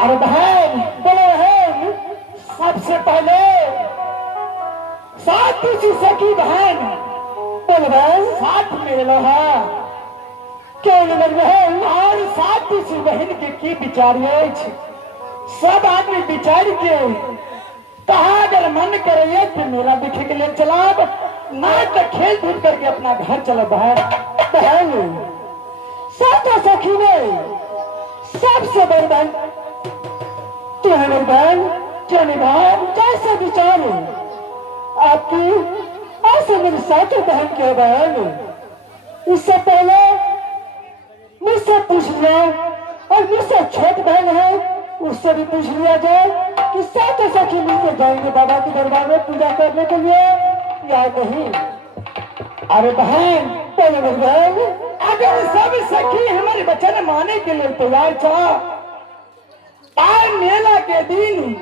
अरे बहन बोलो बहन, सबसे पहले साथ सखी बहन बोलो बहन, साथ मेरे लोहा क्यों लग बहन और साथ बहन के की विचारिए सब आदमी विचार के कहा अगर मन करे तो मेरा देखे के लिए चलाब ना तो खेल कूद करके अपना घर चलो बहन। बहन साथ सखी ने सबसे बड़ी बहन तुम्हारी बहन जाने बहन जैसे विचार आपकी ऐसे मेरी साथी बहन के बहन। इससे पहले मुझसे पूछ लिया और मुझसे छोट बहन है उससे भी पूछ लिया जाए कि साथ सखी मिलकर जाएंगे बाबा के दरबार में पूजा करने के लिए या नहीं। अरे बहन पहले बहन अगर सब सखी हमारे वचन माने के लिए तैयार था आए मेला के दिन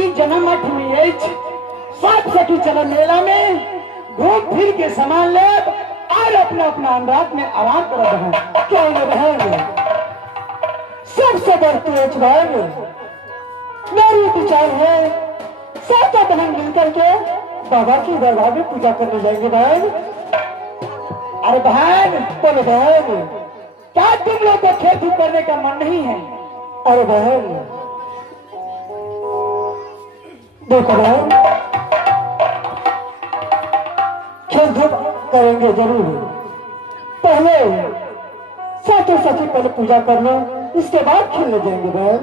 इस जन्म मठ में सात सखी चलो मेला में घूम फिर के सामान ले और अपना अपना अंदाज में आराम करो बहन। क्या बहन सबसे बढ़ती है बहन मेरी विचार है सात बहन मिलकर के बाबा की दरबार में पूजा करने जाएंगे बहन। अरे बहन बोलो बहन क्या तुम लोग को खेल धूप करने का मन नहीं है? अरे बहन देखो बहन खेल धूप करेंगे जरूर, पहले साथों सखी पहले पूजा कर लो इसके बाद खेलने जाएंगे बहन।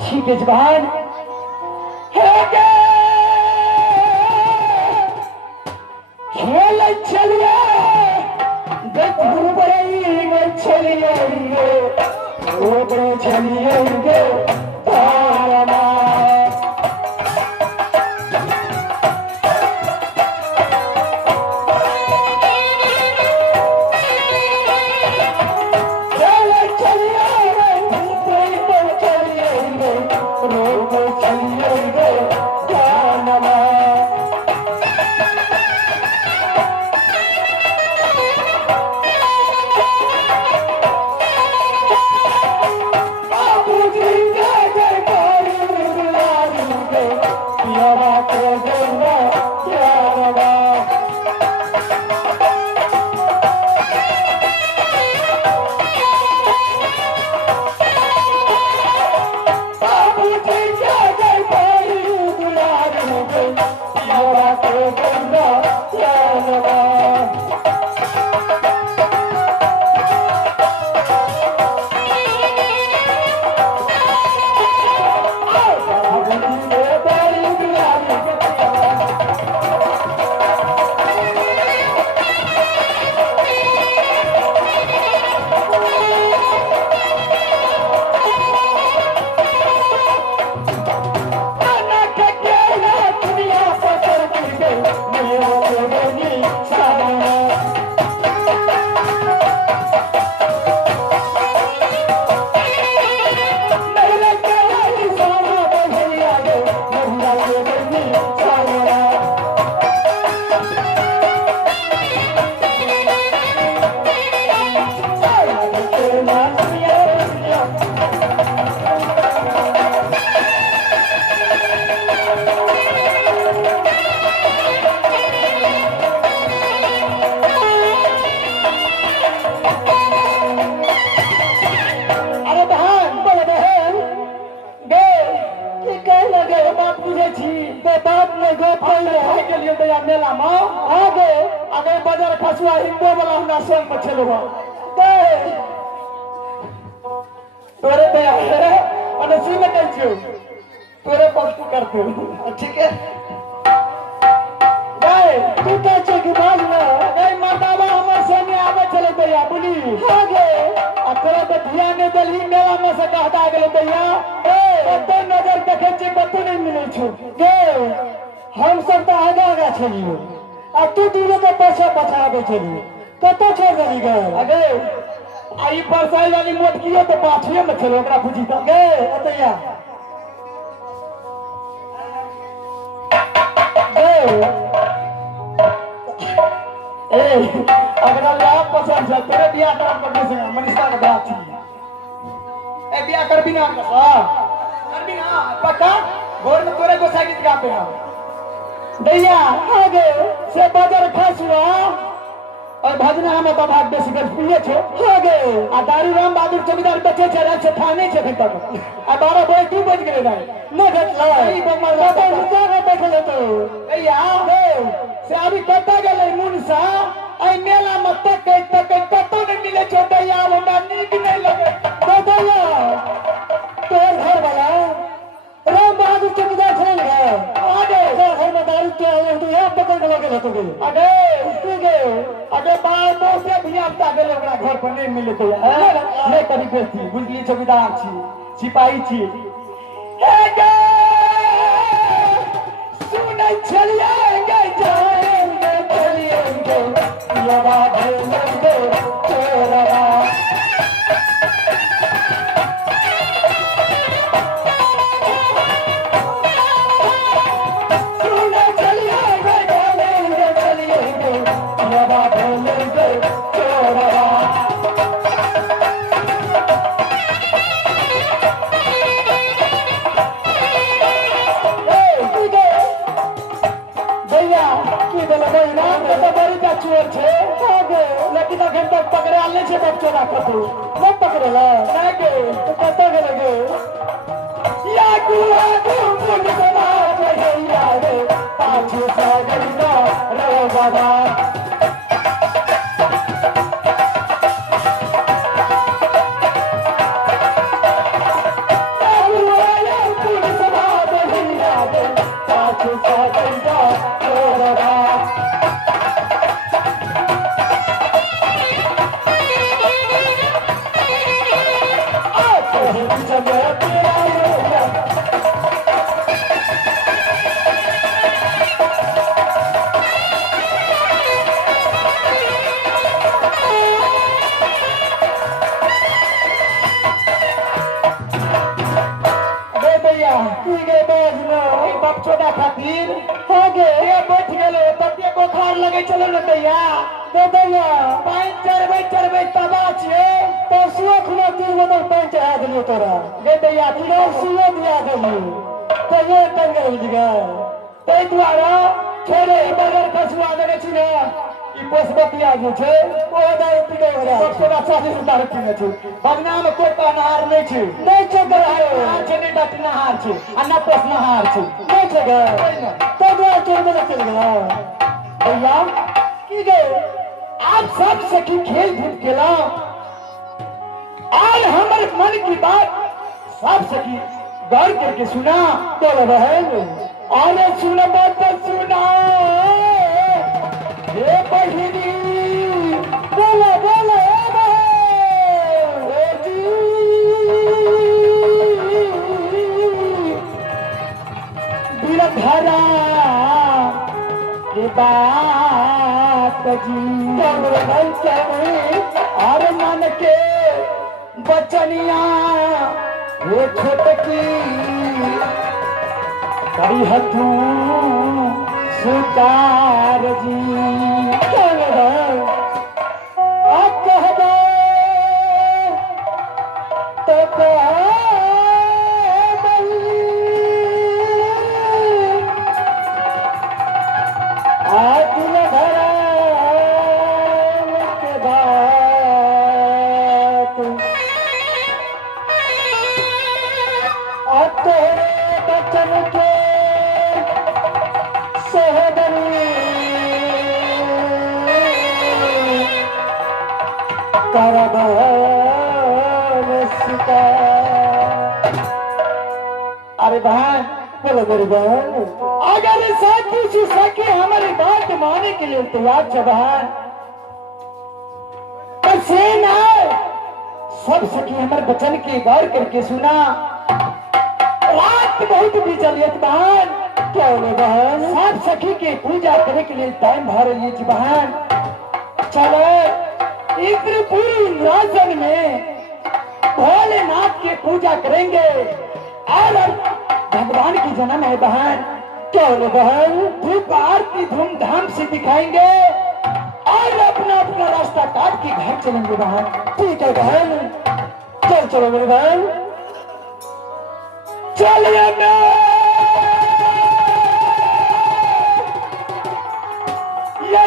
ठीक है बहन खेल चलिए चलिए मेला में आगे आगे बाजार खसुआ हिंदू वाला हमरा संग में चलो तोरे पे अनसी में कह छियो तोरे पक्ष करते हो ठीक है गए तू तो छे कि बाज ना गए मातावा हमर संगे आवे चले भैया बोली आगे अतरे तो ध्यान ने दली मेला में से कहता गेले भैया ए तो नजर देखे छे कतो नहीं मिले छु गे हम सब तो आगे आगे चलियो आ तू दूर के पीछे पछावे चलियो कतो छोड़ गई गए अगे आई परसाई वाली मोट कियो तो पाछे में चलो ओकरा बुझी त गे अतैया गे ए अगर लाभ पसंद है तेरे बियाह करम करने से मनीषा का बात थी ए बियाह कर बिना का पक्का भोर में तोरे गोसाई गीत गाते हैं दैया आगे से बाजार खास हुआ और भजना हम तो भाग बेसी कर पिए छो हो गए आ दारू राम बहादुर चौकीदार बचे छे रात से थाने छे फिर तक आ 12 बजे 2 बज गए रे न घटला ई बमर बाबा रुका बैठले तो दैया से अभी कता गेले मुनसा आई मेला मत तक कतो नहीं मिले छो दैया हमरा नीक नहीं लगे तो दैया तोर घर वाला राम बहादुर चौकीदार छेंगे आगे घर में दारू के तू यहां पकड़ के लगे तो अरे तू गए अरे बार तो से भी आपता गेले ओकरा घर पर नहीं मिले तो नहीं करी बेस्ती गुंडली चौकीदार छी सिपाही छी हे गे सुनै छलिए जाएंगे चलिएंगे लबा भेलेंगे तोरा लेकिन अखन तक पकड़े आने से बच्चों ना कतो न पकड़े ला ना के तो कतो के लगे या गुआ गुन सदा जइया रे पाछे सागरिका रे बाबा छोटा खातिर हो गए ये बैठ गेले तते बुखार लगे चलो न दैया दे दैया पानी चढ़बै तबा छिए तो सुआ खुला 3 बोतल पानी चढ़ा दियो तोरा दे दैया तू सुआ दिया दियो तो ये टंग गेल दिगा तै द्वारा छोरे बगर फसुआ देने छी ने ई पोसबतिया जे छै ओ दाई पिटे वला छोरा 40 रुपया रखने छै बदनाम को नहार नहीं छै नहीं छै नहार छै नहीं डट नहार छै आ न पोस नहार छै नहीं छै गे तो दो चोर में चल गया भैया की गए आप सब सखी खेल धूप केला और हमारे मन की बात सब सखी गौर करके सुना बोल बहन और सुना बात सुना हे बहिनी बोलो बोलो धरा के बात जी और मन के बचनिया हे छोटकी करी हथू सुतार जी कह दो तो अरे बहन बोलो मेरी बहन अगर साथी सके हमारी बात मानने के लिए तैयार है बहन तो सेना सब सखी हमारे वचन की गौर करके सुना रात बहुत बीतल है बहन क्या हो बहन सब सखी की पूजा करने के लिए टाइम भर रही है बहन चलो इंद्रपुरी राजन में भोलेनाथ की पूजा करेंगे और भगवान की जन्म है बहन क्या हो बहन धूप आरती धूमधाम से दिखाएंगे और अपना अपना रास्ता काट के घर चलेंगे बहन ठीक है बहन चल चलो मेरे बहन चलिए मैं ये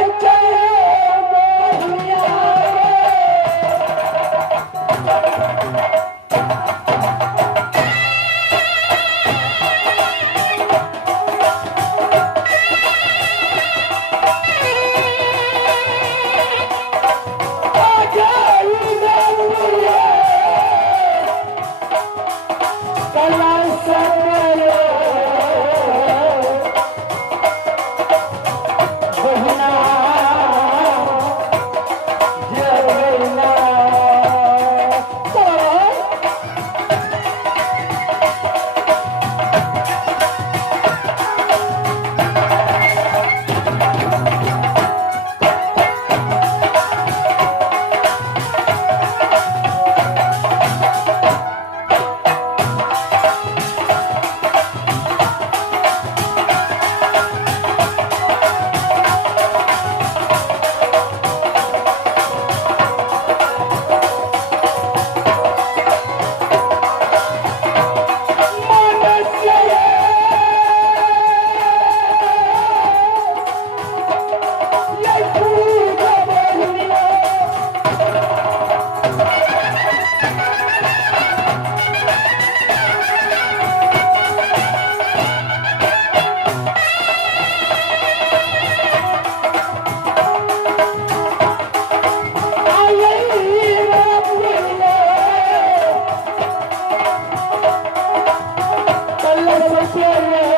Yeah.